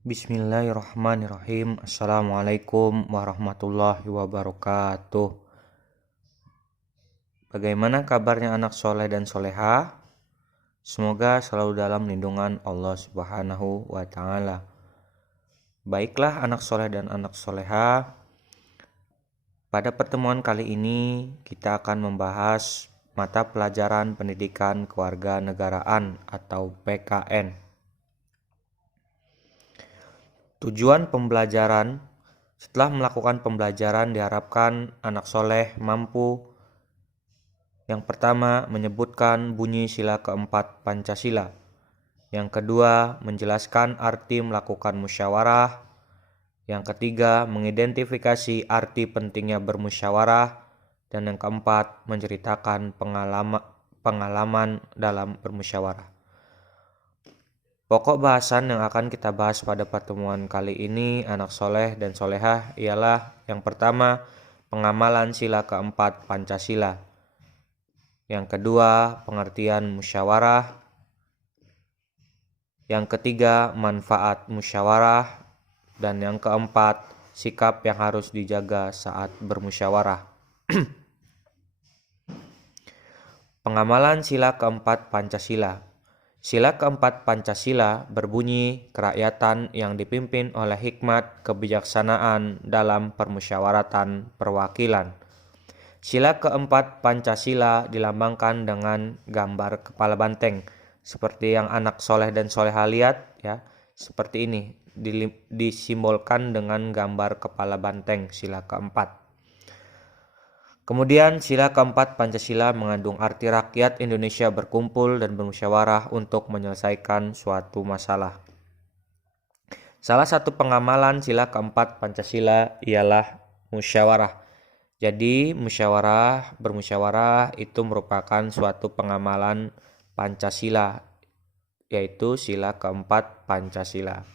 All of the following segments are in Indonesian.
Bismillahirrahmanirrahim. Assalamualaikum warahmatullahi wabarakatuh. Bagaimana kabarnya anak soleh dan soleha? Semoga selalu dalam lindungan Allah Subhanahu wa Ta'ala. Baiklah anak soleh dan anak soleha, pada pertemuan kali ini kita akan membahas mata pelajaran pendidikan kewarganegaraan atau PKN. Tujuan pembelajaran: setelah melakukan pembelajaran diharapkan anak soleh mampu yang pertama menyebutkan bunyi sila keempat Pancasila, yang kedua menjelaskan arti melakukan musyawarah, yang ketiga mengidentifikasi arti pentingnya bermusyawarah, dan yang keempat menceritakan pengalaman dalam bermusyawarah. Pokok bahasan yang akan kita bahas pada pertemuan kali ini anak soleh dan solehah ialah yang pertama pengamalan sila keempat Pancasila, yang kedua pengertian musyawarah, yang ketiga manfaat musyawarah, dan yang keempat sikap yang harus dijaga saat bermusyawarah. Pengamalan sila keempat Pancasila. Sila keempat Pancasila berbunyi kerakyatan yang dipimpin oleh hikmat kebijaksanaan dalam permusyawaratan perwakilan. Sila keempat Pancasila dilambangkan dengan gambar kepala banteng, seperti yang anak soleh dan soleha lihat ya, seperti ini, disimbolkan dengan gambar kepala banteng sila keempat. Kemudian sila keempat Pancasila mengandung arti rakyat Indonesia berkumpul dan bermusyawarah untuk menyelesaikan suatu masalah. Salah satu pengamalan sila keempat Pancasila ialah musyawarah. Jadi bermusyawarah itu merupakan suatu pengamalan Pancasila, yaitu sila keempat Pancasila.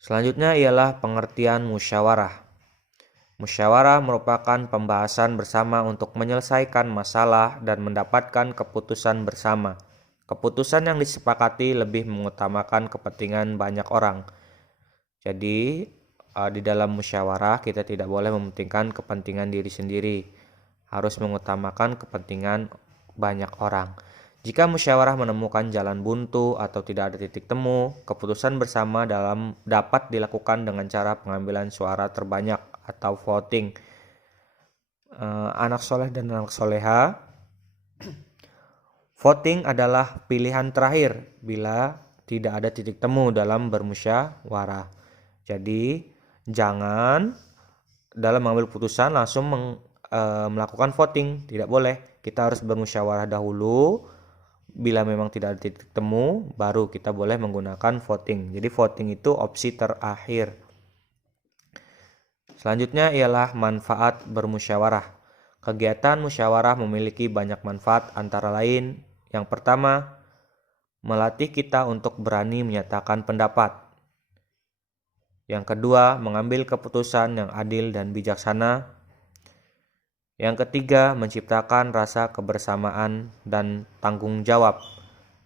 Selanjutnya ialah pengertian musyawarah. Musyawarah merupakan pembahasan bersama untuk menyelesaikan masalah dan mendapatkan keputusan bersama. Keputusan yang disepakati lebih mengutamakan kepentingan banyak orang. Jadi, di dalam musyawarah kita tidak boleh mementingkan kepentingan diri sendiri. Harus mengutamakan kepentingan banyak orang. Jika musyawarah menemukan jalan buntu atau tidak ada titik temu, keputusan bersama dapat dilakukan dengan cara pengambilan suara terbanyak atau voting. Anak soleh dan anak soleha, voting adalah pilihan terakhir bila tidak ada titik temu dalam bermusyawarah. Jadi jangan dalam mengambil putusan langsung melakukan voting, tidak boleh. Kita harus bermusyawarah dahulu. Bila memang tidak ada titik temu, baru kita boleh menggunakan voting. Jadi voting itu opsi terakhir. Selanjutnya ialah manfaat bermusyawarah. Kegiatan musyawarah memiliki banyak manfaat, antara lain yang pertama, melatih kita untuk berani menyatakan pendapat. Yang kedua, mengambil keputusan yang adil dan bijaksana. Yang ketiga, menciptakan rasa kebersamaan dan tanggung jawab.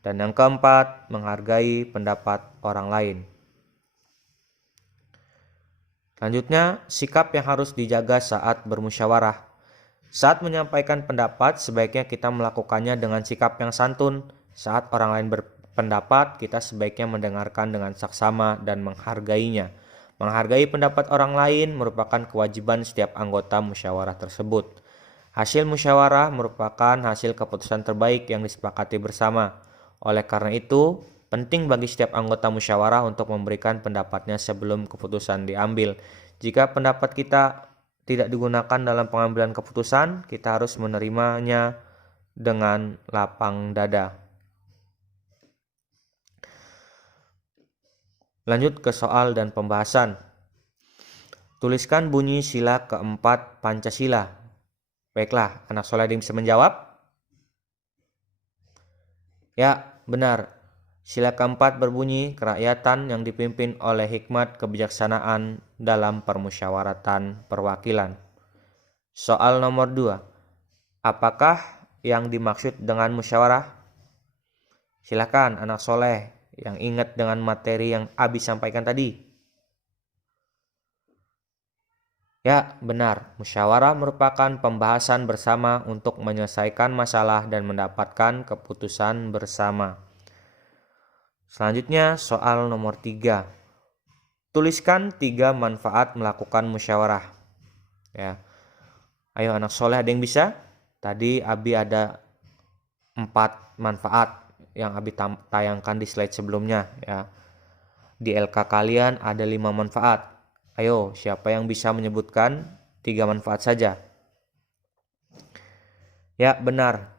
Dan yang keempat, menghargai pendapat orang lain. Selanjutnya, sikap yang harus dijaga saat bermusyawarah. Saat menyampaikan pendapat, sebaiknya kita melakukannya dengan sikap yang santun. Saat orang lain berpendapat, kita sebaiknya mendengarkan dengan saksama dan menghargainya. Menghargai pendapat orang lain merupakan kewajiban setiap anggota musyawarah tersebut. Hasil musyawarah merupakan hasil keputusan terbaik yang disepakati bersama. Oleh karena itu, penting bagi setiap anggota musyawarah untuk memberikan pendapatnya sebelum keputusan diambil. Jika pendapat kita tidak digunakan dalam pengambilan keputusan, kita harus menerimanya dengan lapang dada. Lanjut ke soal dan pembahasan. Tuliskan bunyi sila keempat Pancasila. Baiklah, anak soleh bisa menjawab? Ya, benar. Sila keempat berbunyi kerakyatan yang dipimpin oleh hikmat kebijaksanaan dalam permusyawaratan perwakilan. Soal nomor 2. Apakah yang dimaksud dengan musyawarah? Silakan anak soleh yang ingat dengan materi yang Abi sampaikan tadi. Ya, benar. Musyawarah merupakan pembahasan bersama untuk menyelesaikan masalah dan mendapatkan keputusan bersama. Selanjutnya soal nomor 3. Tuliskan 3 manfaat melakukan musyawarah. Ya. Ayo anak soleh, ada yang bisa? Tadi Abi ada 4 manfaat yang Abi tayangkan di slide sebelumnya ya. Di LK kalian ada 5 manfaat. Ayo, siapa yang bisa menyebutkan 3 manfaat saja? Ya, benar.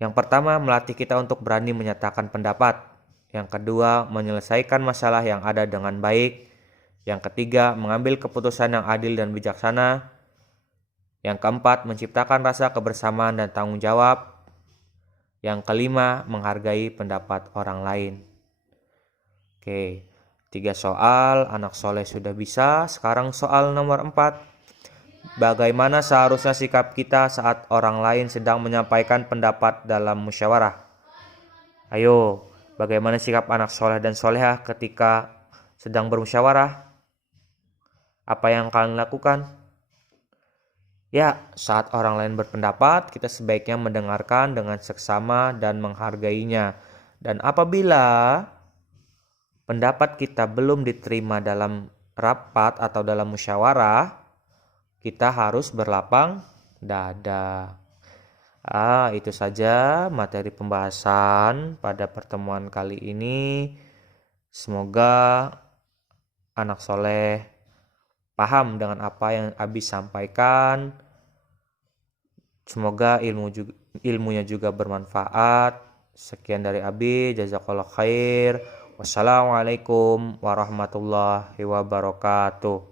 Yang pertama, melatih kita untuk berani menyatakan pendapat. Yang kedua, menyelesaikan masalah yang ada dengan baik. Yang ketiga, mengambil keputusan yang adil dan bijaksana. Yang keempat, menciptakan rasa kebersamaan dan tanggung jawab. Yang kelima, menghargai pendapat orang lain. Oke, 3 soal, anak soleh sudah bisa. Sekarang soal nomor 4. Bagaimana seharusnya sikap kita saat orang lain sedang menyampaikan pendapat dalam musyawarah? Ayo, bagaimana sikap anak soleh dan solehah ketika sedang bermusyawarah? Apa yang kalian lakukan? Ya, saat orang lain berpendapat, kita sebaiknya mendengarkan dengan seksama dan menghargainya. Dan apabila pendapat kita belum diterima dalam rapat atau dalam musyawarah, kita harus berlapang dada. Itu saja materi pembahasan pada pertemuan kali ini. Semoga anak soleh paham dengan apa yang Abi sampaikan. Semoga ilmunya juga bermanfaat. Sekian dari Abi, jazakallah khair. Wassalamualaikum warahmatullahi wabarakatuh.